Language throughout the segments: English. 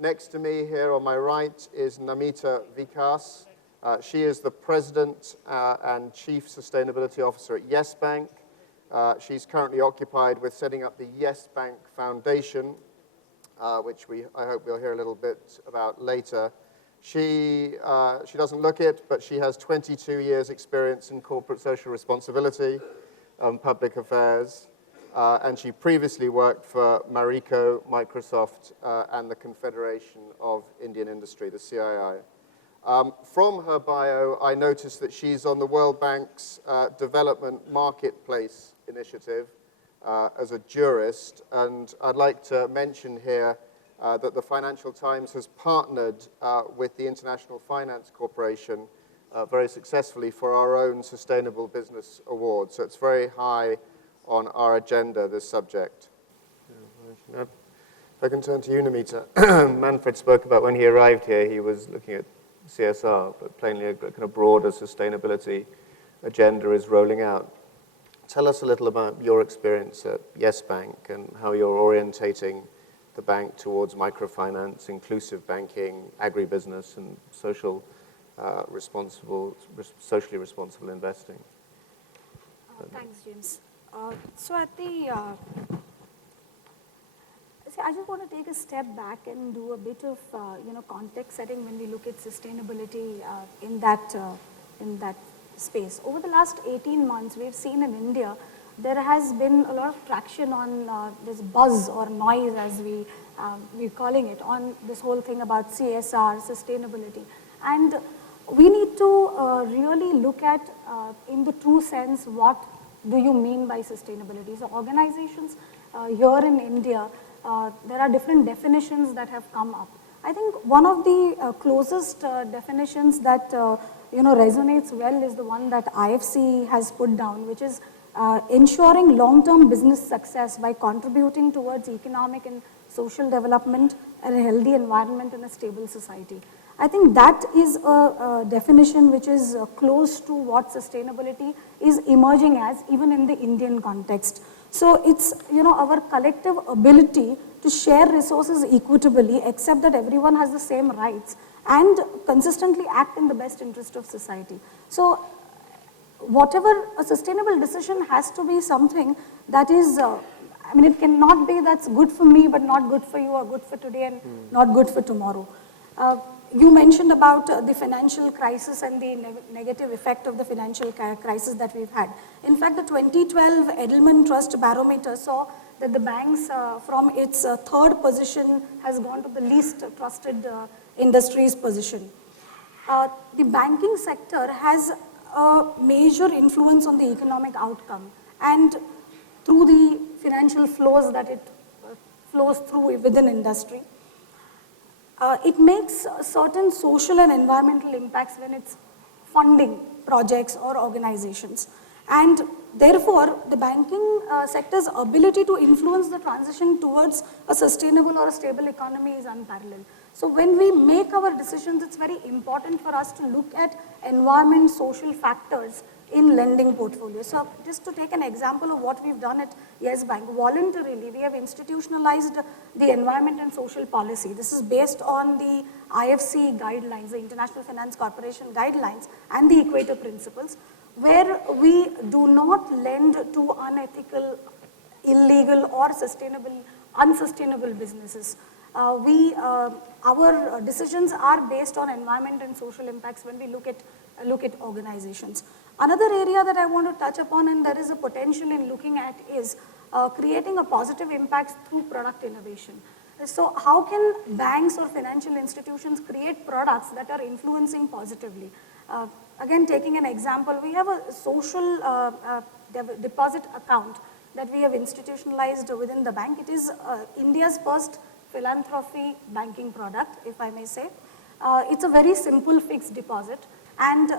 Next to me here on my right is Namita Vikas. She is the President and Chief Sustainability Officer at Yes Bank. She's currently occupied with setting up the Yes Bank Foundation, which I hope we'll hear a little bit about later. She doesn't look it, but she has 22 years experience in corporate social responsibility, public affairs, and she previously worked for Marico, Microsoft, and the Confederation of Indian Industry, the CII. From her bio, I noticed that she's on the World Bank's Development Marketplace Initiative as a jurist, and I'd like to mention here that the Financial Times has partnered with the International Finance Corporation very successfully for our own Sustainable Business Award. So it's very high on our agenda, this subject. If I can turn to you, Namita. Manfred spoke about when he arrived here, he was looking at CSR, but plainly a kind of broader sustainability agenda is rolling out. Tell us a little about your experience at Yes Bank and how you're orientating the bank towards microfinance, inclusive banking, agribusiness, and socially responsible investing. Thanks, James. So at the, I just want to take a step back and do a bit of, context setting when we look at sustainability in that space. Over the last 18 months, we've seen in India, there has been a lot of traction on this buzz or noise, as we're calling it, on this whole thing about CSR, sustainability. And we need to really look at, in the true sense, what do you mean by sustainability? So organizations here in India, there are different definitions that have come up. I think one of the closest definitions that resonates well is the one that IFC has put down, which is ensuring long-term business success by contributing towards economic and social development and a healthy environment and a stable society. I think that is a definition which is close to what sustainability is emerging as, even in the Indian context. So it's, our collective ability to share resources equitably, except that everyone has the same rights, and consistently act in the best interest of society. So whatever a sustainable decision has to be something that is, it cannot be that's good for me but not good for you, or good for today and not good for tomorrow. You mentioned about the financial crisis and the negative effect of the financial crisis that we've had. In fact, the 2012 Edelman Trust Barometer saw that the banks from its third position has gone to the least trusted industries position. The banking sector has a major influence on the economic outcome, and through the financial flows that it flows through within industry. It makes certain social and environmental impacts when it's funding projects or organizations. And therefore, the banking sector's ability to influence the transition towards a sustainable or a stable economy is unparalleled. So when we make our decisions, it's very important for us to look at environment, social factors in lending portfolios. So just to take an example of what we've done at Yes Bank, voluntarily we have institutionalized the environment and social policy. This is based on the IFC guidelines, the International Finance Corporation guidelines, and the Equator Principles, where we do not lend to unethical, illegal, or unsustainable businesses. Our decisions are based on environment and social impacts when we look at organizations. Another area that I want to touch upon, and there is a potential in looking at, is creating a positive impact through product innovation. So how can banks or financial institutions create products that are influencing positively? Again, taking an example, we have a social deposit account that we have institutionalized within the bank. It is India's first philanthropy banking product, if I may say. It's a very simple fixed deposit, and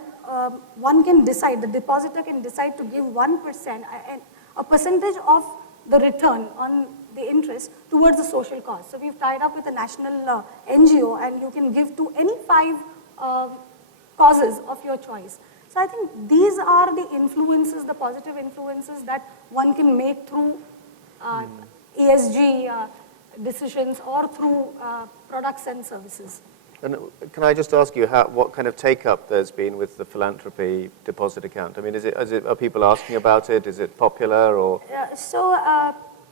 one can decide, the depositor can decide to give 1%, a percentage of the return on the interest towards the social cause. So we've tied up with a national NGO, and you can give to any 5 causes of your choice. So I think these are the influences, the positive influences that one can make through ESG decisions or through products and services. And can I just ask you what kind of take-up there's been with the philanthropy deposit account? I mean, are people asking about it? Is it popular or?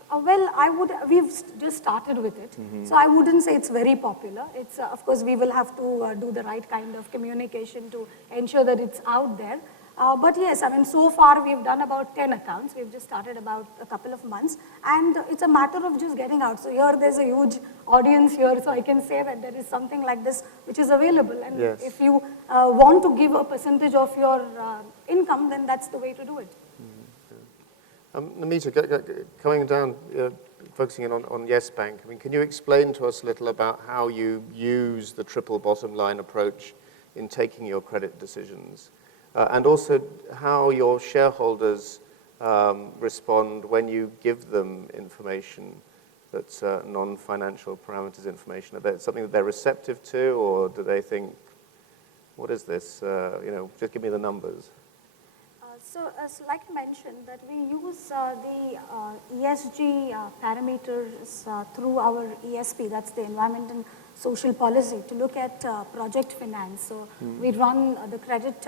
Well, we've just started with it. So I wouldn't say it's very popular. It's, of course, we will have to do the right kind of communication to ensure that it's out there. But yes, I mean, so far we've done about 10 accounts. We've just started about a couple of months. And it's a matter of just getting out. So here there's a huge audience here. So I can say that there is something like this which is available. And yes. if you want to give a percentage of your income, then that's the way to do it. Namita, coming down, focusing in on Yes Bank, I mean, can you explain to us a little about how you use the triple bottom line approach in taking your credit decisions? And also how your shareholders respond when you give them information that's non-financial parameters information. Are they something that they're receptive to, or do they think, what is this? Just give me the numbers. So, like I mentioned, that we use the ESG parameters through our ESP, that's the Environment and Social Policy, to look at project finance. So, we run the credit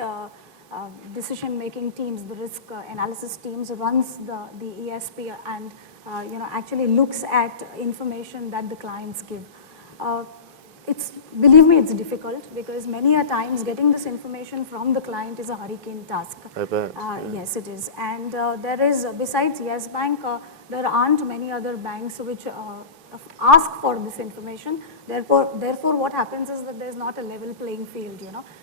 decision-making teams, the risk analysis teams runs the ESP and actually looks at information that the clients give. Believe me, it's difficult because many a times getting this information from the client is a hurricane task. I bet. Yes, it is. And there is, besides Yes Bank, there aren't many other banks which ask for this information. Therefore, what happens is that there's not a level playing field,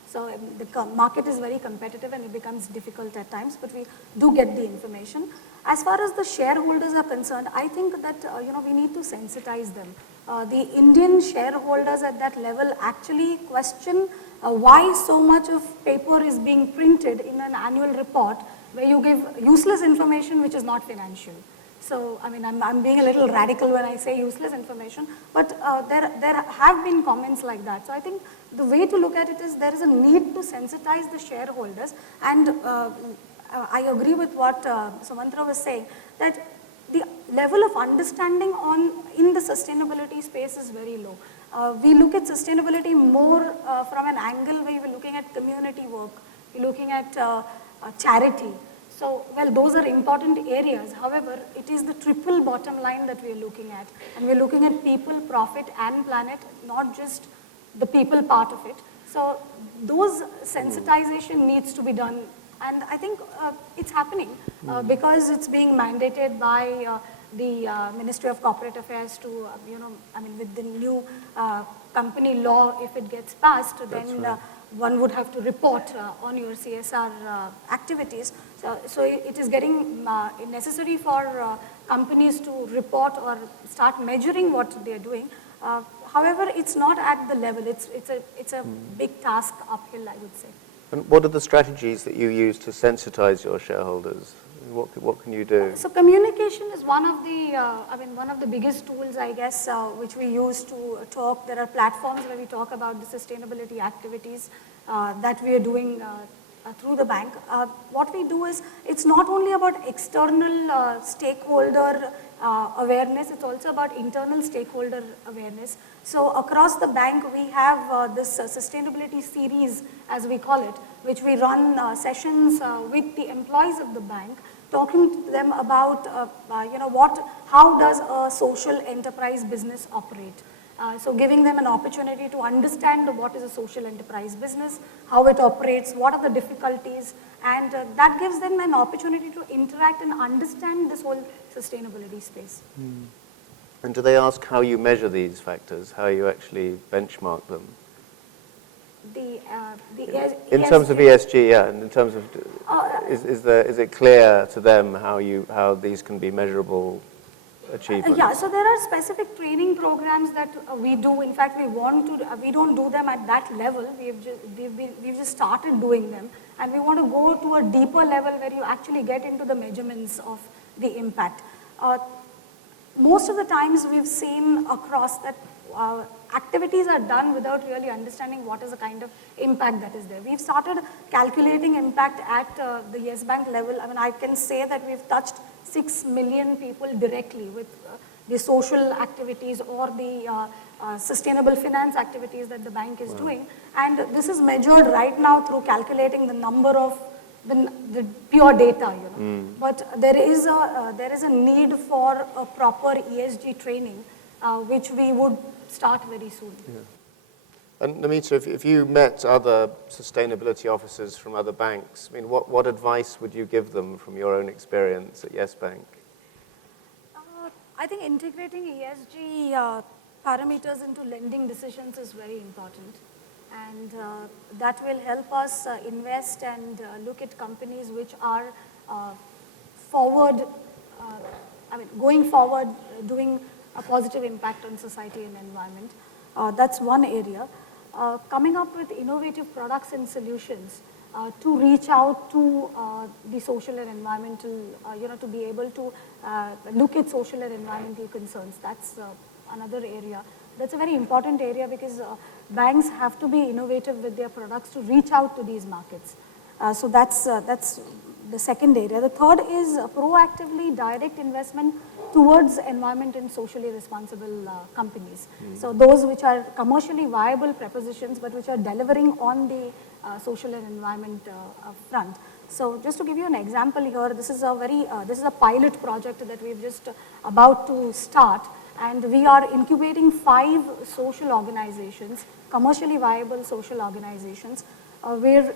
So the market is very competitive and it becomes difficult at times, but we do get the information. As far as the shareholders are concerned, I think that, we need to sensitize them. The Indian shareholders at that level actually question why so much of paper is being printed in an annual report where you give useless information which is not financial. So, I mean, I'm being a little radical when I say useless information, but there have been comments like that. So I think the way to look at it is there is a need to sensitize the shareholders, and I agree with what Sumantra was saying, that the level of understanding in the sustainability space is very low. We look at sustainability more from an angle where we're looking at community work, we're looking at charity. So, well, those are important areas. However, it is the triple bottom line that we're looking at. And we're looking at people, profit, and planet, not just the people part of it. So, those sensitization needs to be done. And I think it's happening because it's being mandated by the Ministry of Corporate Affairs to, with the new company law, if it gets passed, then one would have to report on your CSR activities. So it is getting necessary for companies to report or start measuring what they are doing. However, it's not at the level. It's a big task uphill, I would say. And what are the strategies that you use to sensitize your shareholders? What can you do? So communication is one of the biggest tools, I guess, which we use to talk. There are platforms where we talk about the sustainability activities that we are doing through the bank. What we do is, it's not only about external stakeholder awareness, it's also about internal stakeholder awareness. So across the bank, we have this sustainability series, as we call it, which we run sessions with the employees of the bank, talking to them about, how does a social enterprise business operate. So giving them an opportunity to understand what is a social enterprise business, how it operates, what are the difficulties, and that gives them an opportunity to interact and understand this whole sustainability space. And do they ask how you measure these factors, how you actually benchmark them? In terms of ESG, yeah, and in terms of, is it clear to them how these can be measurable achievements? Yeah, so there are specific training programs that we do. In fact, we don't do them at that level. We've just started doing them, and we want to go to a deeper level where you actually get into the measurements of the impact. Most of the times we've seen across that activities are done without really understanding what is the kind of impact that is there. We've started calculating impact at the Yes Bank level. I mean, I can say that we've touched 6 million people directly with the social activities or the sustainable finance activities that the bank is doing. And this is measured right now through calculating the number of the pure data, But there is a need for a proper ESG training, which we would start very soon. Yeah. And Namita, if you met other sustainability officers from other banks, I mean, what advice would you give them from your own experience at Yes Bank? I think integrating ESG parameters into lending decisions is very important. And that will help us invest and look at companies which are going forward, doing a positive impact on society and environment. That's one area. Coming up with innovative products and solutions to reach out to the social and environmental, to be able to look at social and environmental concerns. That's another area. That's a very important area because banks have to be innovative with their products to reach out to these markets. So that's the second area. The third is proactively direct investment towards environment and socially responsible companies. So those which are commercially viable propositions but which are delivering on the social and environment front. So just to give you an example here, this is a pilot project that we've just about to start. And we are incubating 5 social organizations, commercially viable social organizations. We're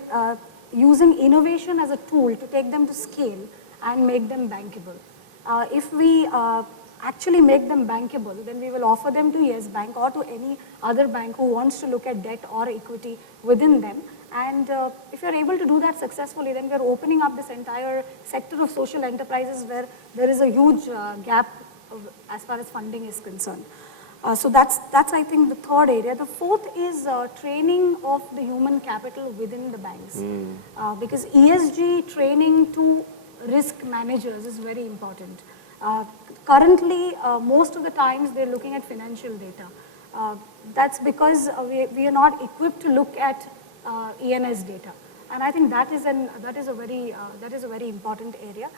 using innovation as a tool to take them to scale and make them bankable. If we actually make them bankable, then we will offer them to Yes Bank or to any other bank who wants to look at debt or equity within them. And if you're able to do that successfully, then we're opening up this entire sector of social enterprises where there is a huge gap as far as funding is concerned. So that's I think the third area. The fourth is training of the human capital within the banks. Because ESG training to risk managers is very important. Currently, most of the times they're looking at financial data. That's because we are not equipped to look at ENS data. And I think that is a very important area.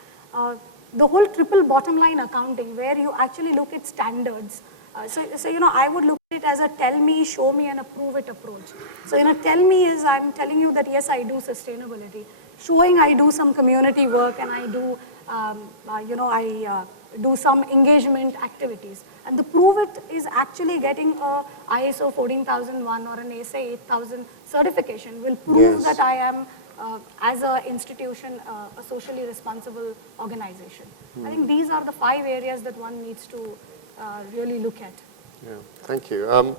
The whole triple bottom line accounting, where you actually look at standards. So I would look at it as a tell me, show me, and approve it approach. So tell me is I'm telling you that yes, I do sustainability. Showing I do some community work and I do, I do some engagement activities. And the prove it is actually getting a ISO 14001 or an ASA 8000 certification will prove that I am as an institution, a socially responsible organization. I think these are the 5 areas that one needs to really look at. Yeah, thank you. I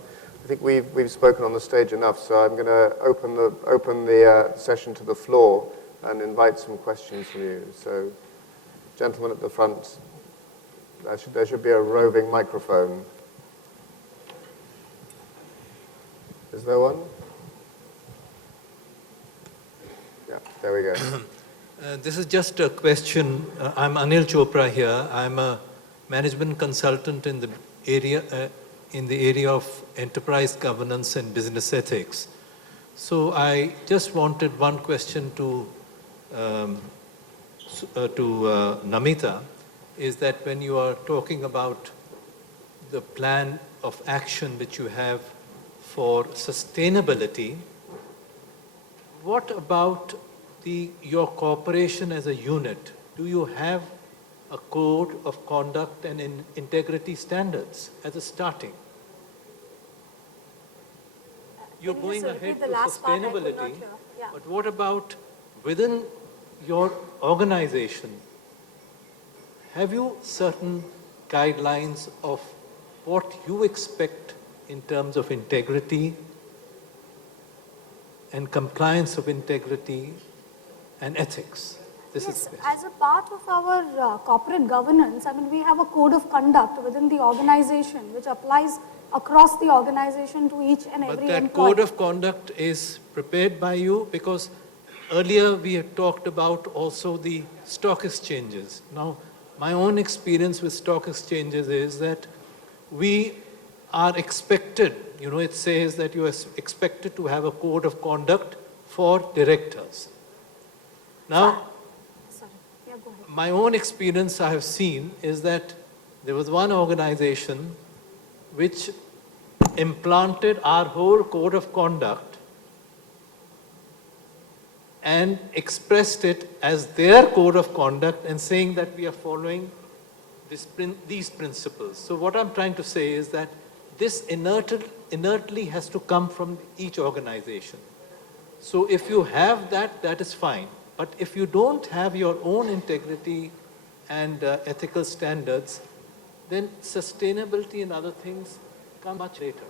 think we've spoken on the stage enough, so I'm going to open the session to the floor and invite some questions from you. So, gentlemen at the front, there should be a roving microphone. Is there one? Yeah, there we go. This is just a question. I'm Anil Chopra here. I'm a management consultant in the area of enterprise governance and business ethics. So I just wanted one question to Namita, is that when you are talking about the plan of action which you have for sustainability, what about your corporation as a unit? Do you have a code of conduct and integrity standards as a starting? You're going ahead to sustainability, but what about within your organization? Have you certain guidelines of what you expect in terms of integrity and compliance of integrity and ethics? Yes, as a part of our corporate governance, I mean, we have a code of conduct within the organization which applies across the organization to each and every employee. But that code of conduct is prepared by you, because earlier we had talked about also the stock exchanges. Now, my own experience with stock exchanges is that we are expected, it says that you are expected to have a code of conduct for directors. Now, my own experience I have seen is that There was one organization which implanted our whole code of conduct and expressed it as their code of conduct and saying that we are following these principles. So what I'm trying to say is that this inertly has to come from each organization. So if you have that, that is fine. But if you don't have your own integrity and ethical standards, then sustainability and other things come much later.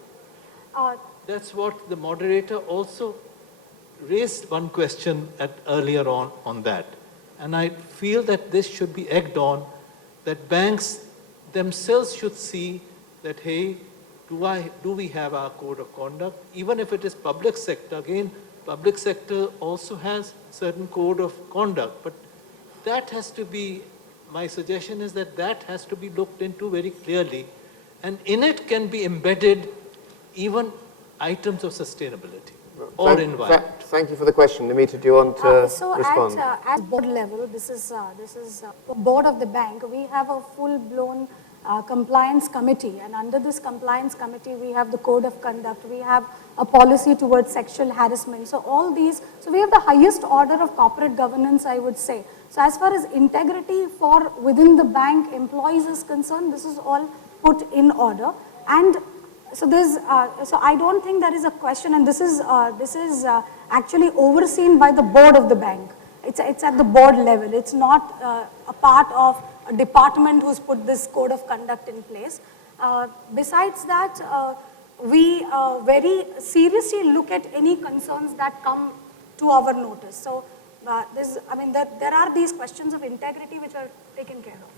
That's what the moderator also raised one question earlier on that. And I feel that this should be egged on, that banks themselves should see that, hey, do we have our code of conduct? Even if it is public sector, again, public sector also has certain code of conduct, but that has to be, my suggestion is that that has to be looked into very clearly, and in it can be embedded even items of sustainability or environment. Thank you for the question. Namita, do you want to So respond? at board level, this is board of the bank, we have a full-blown compliance committee, and under this compliance committee, we have the code of conduct, we have a policy towards sexual harassment. So all these, so we have the highest order of corporate governance, I would say. So as far as integrity for within the bank employees is concerned, this is all put in order. And so there's, so I don't think there is a question, and this is actually overseen by the board of the bank. It's at the board level. It's not a part of a department who's put this code of conduct in place. Besides that, we very seriously look at any concerns that come to our notice. So there are these questions of integrity which are taken care of.